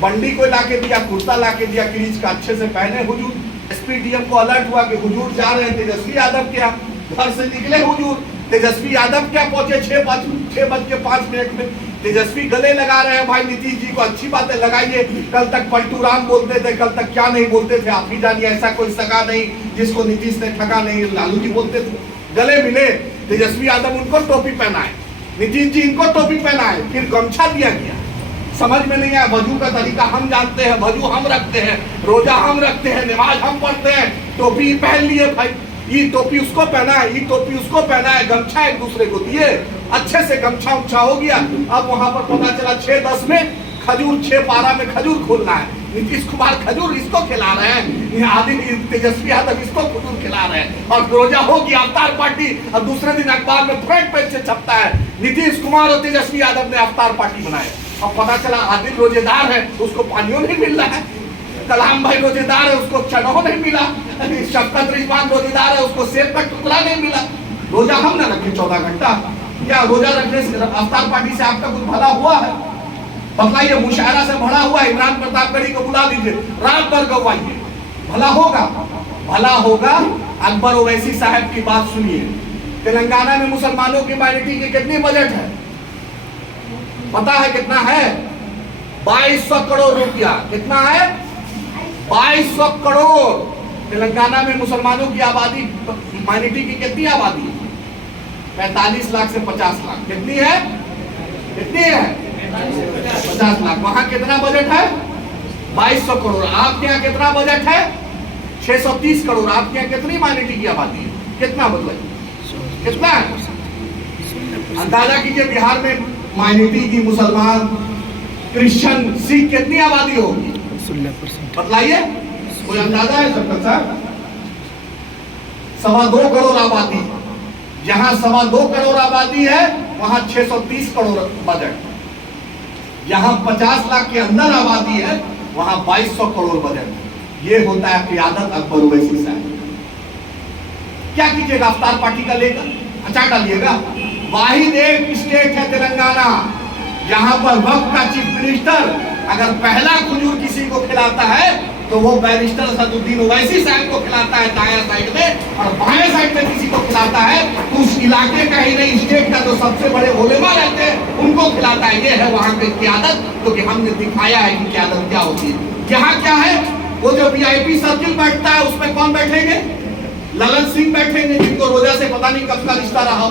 बंडी को लाके दिया, कुर्ता लाके दिया, क्रीज का अच्छे से पहने हुजूर। एसपीडीएम को अलर्ट हुआ कि हुजूर जा रहे हैं तेजस्वी यादव क्या, घर से निकले हुजूर। तेजस्वी यादव क्या पहुंचे 6:05 में। तेजस्वी गले लगा रहे हैं भाई नीतीश जी को, अच्छी बात है लगाइए। कल तक पलटू राम बोलते थे, कल तक क्या नहीं बोलते थे आप ही जानिए। ऐसा कोई सगा नहीं जिसको नीतीश ने ठगा नहीं, लालू जी बोलते थे। गले मिले, तेजस्वी यादव उनको टोपी पहनाए, नीतीश जी इनको टोपी पहनाए, फिर गमछा दिया गया। समझ में नहीं आया, वजू का तरीका हम जानते हैं, वजू हम रखते हैं, रोजा हम रखते हैं, नमाज हम पढ़ते हैं, टोपी पहन लिए भाई। ये टोपी उसको पहना है, ये टोपी उसको पहना है, गमछा एक दूसरे को दिए, अच्छे से गमछा उमछा हो गया। अब वहां पर पता चला 6:10 में खजूर, 6:12 में खजूर खोलना है। नीतीश कुमार खजूर इसको खिला रहे हैं, आदि तेजस्वी यादव इसको खजूर खिला रहे हैं, और रोजा हो गया अफ्तार पार्टी। और दूसरे दिन अखबार में फ्रंट पेज से छपता है नीतीश कुमार और तेजस्वी यादव ने अफ्तार पार्टी बनाया। अब पता चला आदिल रोजेदार है, उसको पानियों नहीं मिल रहा है। कलाम भाई रोजेदार है, उसको चनो नहीं मिला। शफकत रिजवान रोजेदार है, उसको सेब का टुकड़ा नहीं मिला। रोजा हम ना रखे 14 घंटा, क्या रोजा रखने से अफ्तार पार्टी से आपका कुछ भला हुआ है? बताइए, मुशायरा से भला हुआ? इमरान प्रतापगढ़ी को बुला लीजिए, रात भर गवाइए, भला होगा, भला होगा। अकबर ओवैसी साहब की बात सुनिए। तेलंगाना में मुसलमानों की माइनॉरिटी की कितनी बजट है पता है? कितना है? 2200 करोड़ रुपया। कितना है? 2200 करोड़। तेलंगाना में मुसलमानों की आबादी, माइनॉरिटी की कितनी आबादी है? 45 लाख से 50 लाख। कितनी है? कितनी है? 50 लाख। वहां कितना बजट है? 2200 करोड़। आपके यहाँ कितना बजट है? 630 करोड़। आपके यहाँ कितनी माइनॉरिटी की आबादी है? कितना बदला? कितना है? अंदाजा कीजिए बिहार में माइनॉरिटी की, मुसलमान क्रिश्चियन सिख कितनी आबादी होगी 16%। बतलाइए, कोई अंदाजा है सरपंच साहब? 2.25 करोड़ आबादी। जहां 2.25 करोड़ आबादी है वहां 630 करोड़ बजट। जहां 50 लाख के अंदर आबादी है वहां 2200 करोड़ बजट। ये होता है क़ियादत अकबर ओवैसी साहब। क्या कीजिएगा? अफ्तार पार्टी का लेकर अचार डालिएगा। वाहिद एक स्टेट है तेलंगाना जहां पर वक्त का चीफ मिनिस्टर अगर पहला खजूर किसी को खिलाता है तो वो बैरिस्टर असदुद्दीन ओवैसी साहब को खिलाता है दायां साइड में, और बाएं साइड में किसी को खिलाता है तो उस इलाके का ही नहीं स्टेट का जो सबसे बड़े उलेमा रहते हैं उनको खिलाता है। ये है वहां की क़ियादत, तो कि हमने दिखाया है कि क़ियादत क्या होती है। यहाँ क्या है? वो जो वीआईपी सर्किल बैठता है उसमें कौन बैठेंगे? ललन सिंह बैठेंगे, जिनको रोजा से पता नहीं कब का रिश्ता रहा।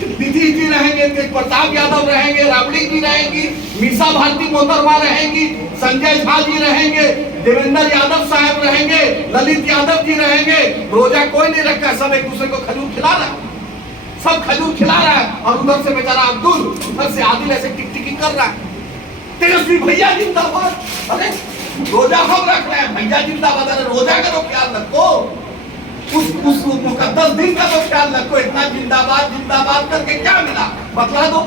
नीतीश जी रहेंगे, तेज प्रताप यादव रहेंगे, राबड़ी जी रहेंगी, मीसा भारती मोहतरमा रहेंगी, संजय झा जी रहेंगे, देवेंद्र यादव साहब रहेंगे, ललित यादव जी रहेंगे। रोजा कोई नहीं रखा, सब एक दूसरे को खजूर खिला रहा है, सब खजूर खिला रहा है। और उधर से बेचारा अब्दुल, उधर से आदिल ऐसे टिकटिकी कर रहा है। तेजस्वी भैया जिंदाबाद, अरे रोजा हम रख रहे हैं, भैया जिंदाबाद। अरे रोजा का तो ख्याल रखो, उस मुकद्दस दिन का तो ख्याल रखो। इतना जिंदाबाद जिंदाबाद करके क्या मिला? बतला दो,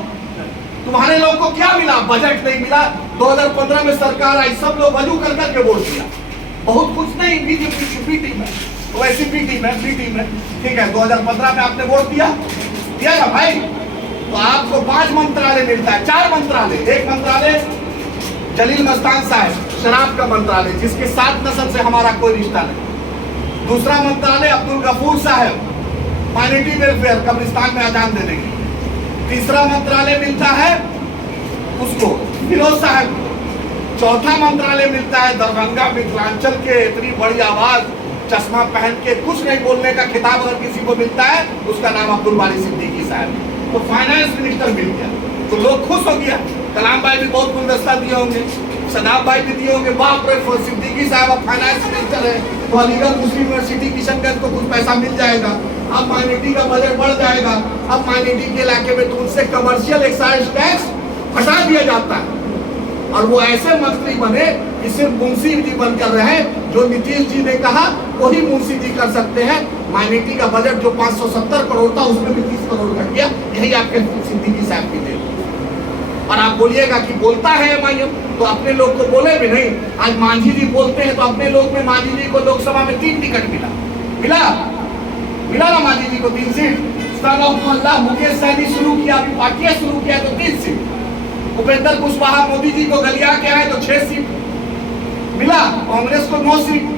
तुम्हारे लोग को क्या मिला? बजट नहीं मिला। 2015 में सरकार आई, सब लोग वजू कर करके वोट दिया, बहुत कुछ नहीं। बीजेपी बी टीम है, वैसी बी टीम है, ठीक है। 2015 में आपने वोट दिया ना भाई, तो आपको 5 मंत्रालय मिलता है, 4 मंत्रालय। एक मंत्रालय जलील मस्तान साहब, शराब का मंत्रालय, जिसके साथ नस्ल से हमारा कोई रिश्ता नहीं। दूसरा मंत्रालय अब्दुल गफूर साहब, माइनॉरिटी वेलफेयर, कब्रिस्तान में अजान देने के। तीसरा मंत्रालय मिलता है उसको फिरोज साहब। चौथा मंत्रालय मिलता है दरभंगा मिथिलांचल के, इतनी बड़ी आवाज, चश्मा पहन के कुछ नहीं बोलने का खिताब अगर किसी को मिलता है उसका नाम अब्दुल बारी सिद्दीकी साहब। तो फाइनेंस मिनिस्टर मिल गया तो लोग खुश हो गया। कलाम भाई भी बहुत गुलदस्ता दिए होंगे, सदाब भाई भी दिए होंगे, बाप रे सिद्दीकी साहब अब फाइनेंस मिनिस्टर है तो अलीगढ़ मुस्लिम यूनिवर्सिटी किशनगंज को कुछ पैसा मिल जाएगा। अब माइनॉरिटी का बजट बढ़ जाएगा। अब माइनॉरिटी के इलाके में तो उनसे कमर्शियल एक्साइज टैक्स हटा दिया जाता है, और वो ऐसे मंत्री बने कि सिर्फ मुंशी जी बनकर रहे। जो नीतीश जी ने कहा वही मुंशी जी कर सकते हैं। माइनॉरिटी का बजट जो 570 करोड़ था उसमें भी 30 करोड़ घट गया। यही आपके सिद्दीकी साहब की देन। और आप बोलिएगा कि बोलता है एमआईएम, तो अपने लोग को बोले भी नहीं। आज मांझी जी बोलते हैं तो अपने लोग में मांझी जी को लोकसभा में 3 टिकट मिला ना मांझी जी को 3 सीट। सन ऑफ अल्लाह मुकेश सहनी शुरू किया, अभी पार्टियां शुरू किया तो 3 सीट। उपेंद्र कुशवाहा मोदी जी को गलिया के आए तो 6 सीट मिला। कांग्रेस को 9 सीट,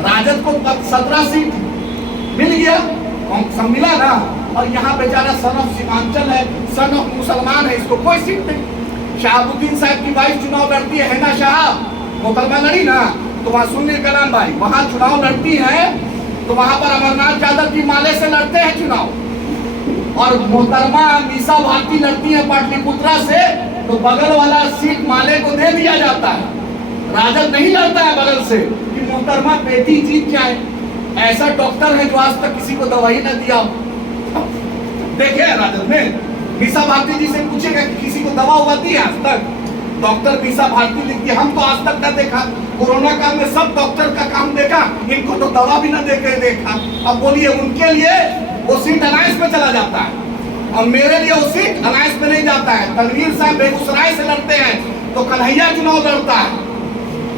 राजद को 17 सीट मिल गया, सब मिला ना। और यहाँ बेचारा सन ऑफ सीमांचल है, सन ऑफ मुसलमान है, इसको कोई सीट नहीं। शहाबुद्दीन साहब की वाइफ चुनाव लड़ती है ना, शाह मोहतरमा लड़ी ना, तो वहाँ सुनिए कलाम भाई, वहाँ चुनाव लड़ती है तो वहाँ पर अमरनाथ यादव की माले से लड़ते हैं चुनाव। और मोहतरमा मीसा भारती लड़ती है पाटलिपुत्रा से, तो बगल वाला सीट माले को दे दिया जाता है। राजद नहीं लड़ता है बगल से कि मोहतरमा बेटी जीत जाए। ऐसा डॉक्टर है जो आज तक किसी को दवाई न दिया। देखे राजद में मीसा भारती जी से पूछेगा कि किसी को दवा हुआ दी आज तक? डॉक्टर मीसा भारती लिखती है हम तो आज तक न देखा। कोरोना काल में सब डॉक्टर का काम देखा, इनको तो दवा भी न देके देखा। अब बोलिए उनके लिए वो सीट अलायंस में चला जाता है और मेरे लिए वो सीट अलायंस में नहीं जाता है। तनवीर साहब बेगूसराय से लड़ते हैं तो कन्हैया चुनाव लड़ता है,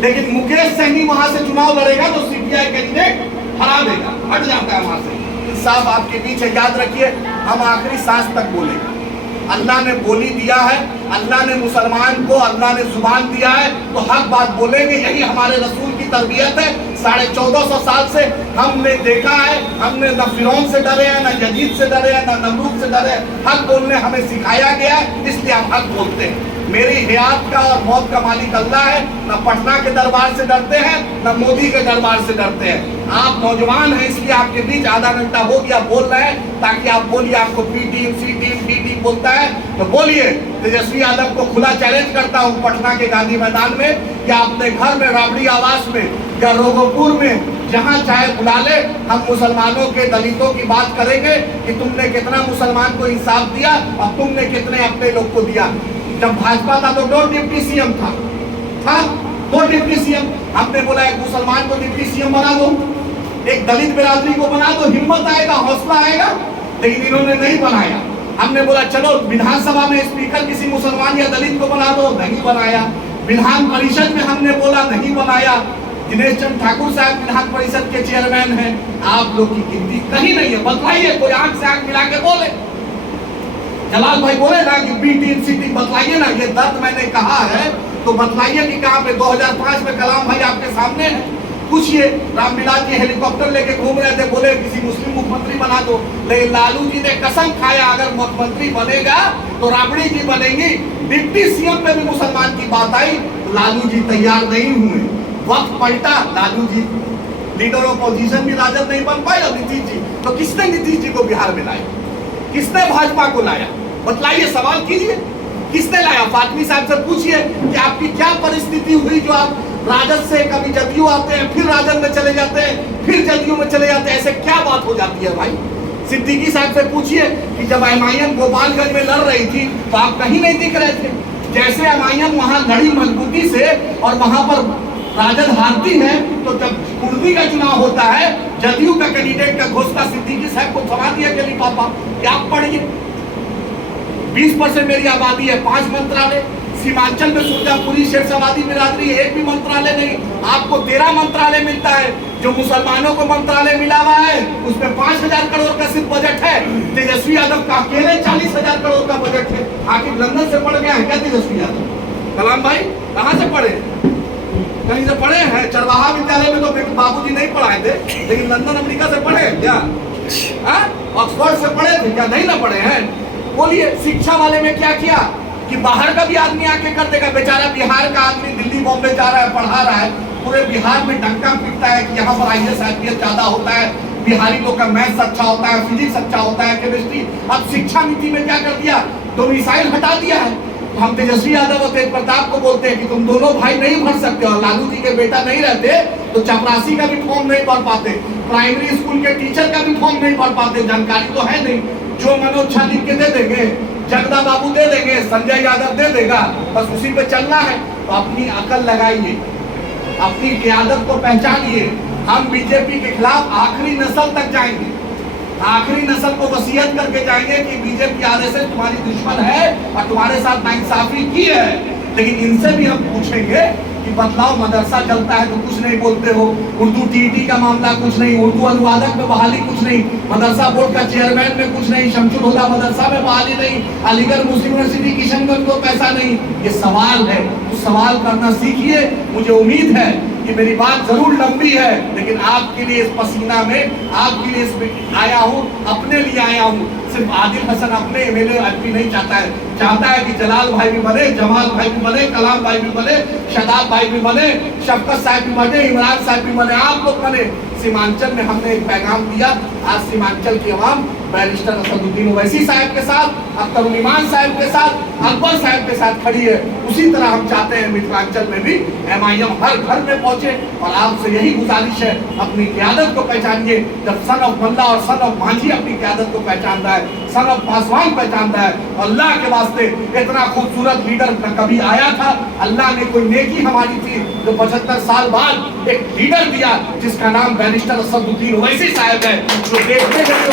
लेकिन मुकेश सहनी वहां से चुनाव लड़ेगा तो सीपीआई कैंडिडेट हरा देगा, हट जाता है वहां से। साहब आपके बीच है, याद रखिए हम आखिरी सांस तक बोलेंगे। अल्लाह ने बोली दिया है, अल्लाह ने मुसलमान को अल्लाह ने जुबान दिया है तो हक बात बोलेंगे। यही हमारे रसूल की तरबियत है। 1450 साल से हमने देखा है, हमने न फिरौन से डरे हैं, न यजीद से डरे हैं, न नमरूद से डरे हैं। हक बोलने हमें सिखाया गया है, इसलिए हम हक बोलते हैं। मेरी हयात का और मौत का मालिक अल्लाह है। न पटना के दरबार से डरते हैं, न मोदी के दरबार से डरते हैं। आप नौजवान हैं इसलिए आपके बीच आधा घंटा हो गया बोल रहे हैं, ताकि आप बोलिए। आपको बी टीम सी टीम डी टीम बोलता है तो बोलिए। तेजस्वी यादव को खुला चैलेंज करता हूँ पटना के गांधी मैदान में, या अपने घर में राबड़ी आवास में या रोगोपुर में, जहाँ चाहे बुला ले। हम मुसलमानों के दलितों की बात करेंगे कि तुमने कितना मुसलमान को इंसाफ दिया और तुमने कितने अपने लोग को दिया। जब भाजपा था तो 2 डिप्टी सीएम था 2 डिप्टी सीएम। हमने बोला एक मुसलमान को डिप्टी सीएम बना दो, एक दलित बिरादरी को बना दो, हिम्मत आएगा, हौसला आएगा, लेकिन इन्होंने नहीं बनाया। हमने बोला चलो विधानसभा में स्पीकर किसी मुसलमान या दलित को बना दो, नहीं बनाया। विधान परिषद में हमने बोला, नहीं बनाया। दिनेश चंद्र ठाकुर साहब विधान परिषद के चेयरमैन हैं। आप लोग की गिनती कहीं नहीं है, बतलाइए, कोई आंख से आंख मिला के बोले। जलाल भाई बोले ना कि बी टीम सी टीम, बतलाइए ना, ये दर्द मैंने कहा है तो बतलाइए कि कहाँ पे। 2005 में कलाम भाई आपके सामने है, पूछिए। रामविलास जी हेलीकॉप्टर लेके घूम रहे थे, बोले किसी मुस्लिम मुख्यमंत्री बना दो, लेकिन लालू जी ने कसम खाया अगर मुख्यमंत्री बनेगा तो राबड़ी जी बनेंगी। डिप्टी सीएम में भी मुसलमान की बात आई, लालू जी तैयार नहीं हुए। वक्त पलटा, Lalu ji leader of opposition भी राजद नहीं बन पाए और नीतीश जी। तो किसने नीतीश जी को बिहार में लाया, किसने भाजपा को लाया, बतलाइए, सवाल कीजिए, किसने लाया। फातमी साहब से पूछिए कि आपकी क्या परिस्थिति हुई जो आप राजद से कभी जदयू आते हैं, फिर राजद में चले जाते हैं, फिर जदयू में चले जाते हैं, ऐसे क्या बात हो जाती है भाई। सिद्दीकी साहब से पूछिए कि जब एमआईएम गोपालगंज में लड़ रही थी तो आप कहीं नहीं दिख रहे थे। जैसे एमआईएम वहां लड़ी मजबूती से और वहां पर राजद हारती है, तो जब कुर्दी का चुनाव होता है जदयू का कैंडिडेट का घोषणा सिद्दीकी साहब को थमा दिया कि लिफाफा कि आप पढ़िए। 20% मेरी आबादी है, 5 मंत्रालय। सीमांचल में सुरजापुरी शेरशाबादी बिरादरी, एक भी मंत्रालय नहीं। आपको 13 मंत्रालय मिलता है। जो मुसलमानों को मंत्रालय मिला हुआ है उसमें 5,000 करोड़ का सिर्फ बजट है। तेजस्वी यादव का अकेले 40,000 करोड़ का बजट है। आखिर लंदन से पढ़ गया है क्या तेजस्वी यादव? कलाम भाई कहाँ से पढ़े? कहीं से पढ़े हैं? चरवाहा विद्यालय में तो बाबूजी नहीं पढ़ाए थे, लेकिन लंदन अमेरिका से पढ़े क्या? ऑक्सफोर्ड से पढ़े थे क्या? नहीं ना पढ़े हैं। बोलिए, शिक्षा वाले में क्या किया कि बाहर का भी आदमी आके कर देगा। बेचारा बिहार का आदमी दिल्ली बॉम्बे जा रहा है, पढ़ा रहा है, पूरे बिहार में डंका पीटता है कि यहाँ पर IAS IPS ज्यादा होता है, बिहारी लोग का मैथ्स अच्छा होता है, फिजिक्स अच्छा होता है, केमिस्ट्री। अब शिक्षा नीति में क्या कर दिया, डोमिसाइल हटा दिया है। हम तेजस्वी यादव और तेज प्रताप को बोलते हैं कि तुम दोनों भाई नहीं भर सकते, और लालू जी के बेटा नहीं रहते तो चपरासी का भी फॉर्म नहीं भर पाते, प्राइमरी स्कूल के टीचर का भी फॉर्म नहीं भर पाते। जानकारी तो है नहीं, जो मनोज झा लिख के दे देंगे, जगदा बाबू दे देंगे, संजय यादव दे देगा, बस उसी पे चलना है। तो अपनी अकल लगाइए, अपनी क़यादत को पहचानिए। हम बीजेपी के खिलाफ आखिरी नस्ल तक जाएंगे, आखिरी नस्ल को वसीयत करके जाएंगे कि बीजेपी आरएसएस तुम्हारी दुश्मन है और तुम्हारे साथ नाइंसाफी की है। लेकिन इनसे भी हम पूछेंगे कि बदलाव मदरसा चलता है तो कुछ नहीं बोलते हो, उर्दू टीटी का मामला कुछ नहीं, उर्दू अनुवादक में बहाली कुछ नहीं, मदरसा बोर्ड का चेयरमैन में कुछ नहीं, शमशुल हुदा मदरसा में बहाली नहीं, अलीगढ़ मुस्लिम यूनिवर्सिटी किशनगंज को पैसा नहीं। ये सवाल है, तो सवाल करना सीखिए। मुझे उम्मीद है कि मेरी बात जरूर लंबी है, लेकिन आपके लिए इस पसीना में, आपके लिए इसमें आया हूँ, अपने लिए आया हूँ। सिर्फ आदिल हसन अपने एमएलए एमपी नहीं चाहता है, चाहता है कि जलाल भाई भी बने, जमाल भाई भी बने, कलाम भाई भी बने, शदाब भाई भी बने, शफकत साहब भी बने, इमरान साहब भी बने, आप लोग बने। सीमांचल में हमने एक पैगाम दिया, आज सीमांचल की आवाम बैरिस्टर असदुद्दीन ओवैसी साहब के साथ, अख्तर ईमान साहब के साथ, अकबर साहब के साथ खड़ी है। उसी तरह हम चाहते हैं मिथिलांचल में भी एमआईएम हर घर में पहुंचे। और आपसे यही गुजारिश है, अपनी क़यादत को पहचानिए। जब सन ऑफ मल्ला और सन ऑफ मांझी अपनी क़यादत को पहचानता है, सन ऑफ पासवान पहचानता है, अल्लाह के वास्ते इतना खूबसूरत लीडर कभी आया था? अल्लाह ने कोई नेकी हमारी थी जो 75 साल बाद एक लीडर दिया जिसका नाम बैरिस्टर असदुद्दीन ओवैसी साहब है, जो देखने में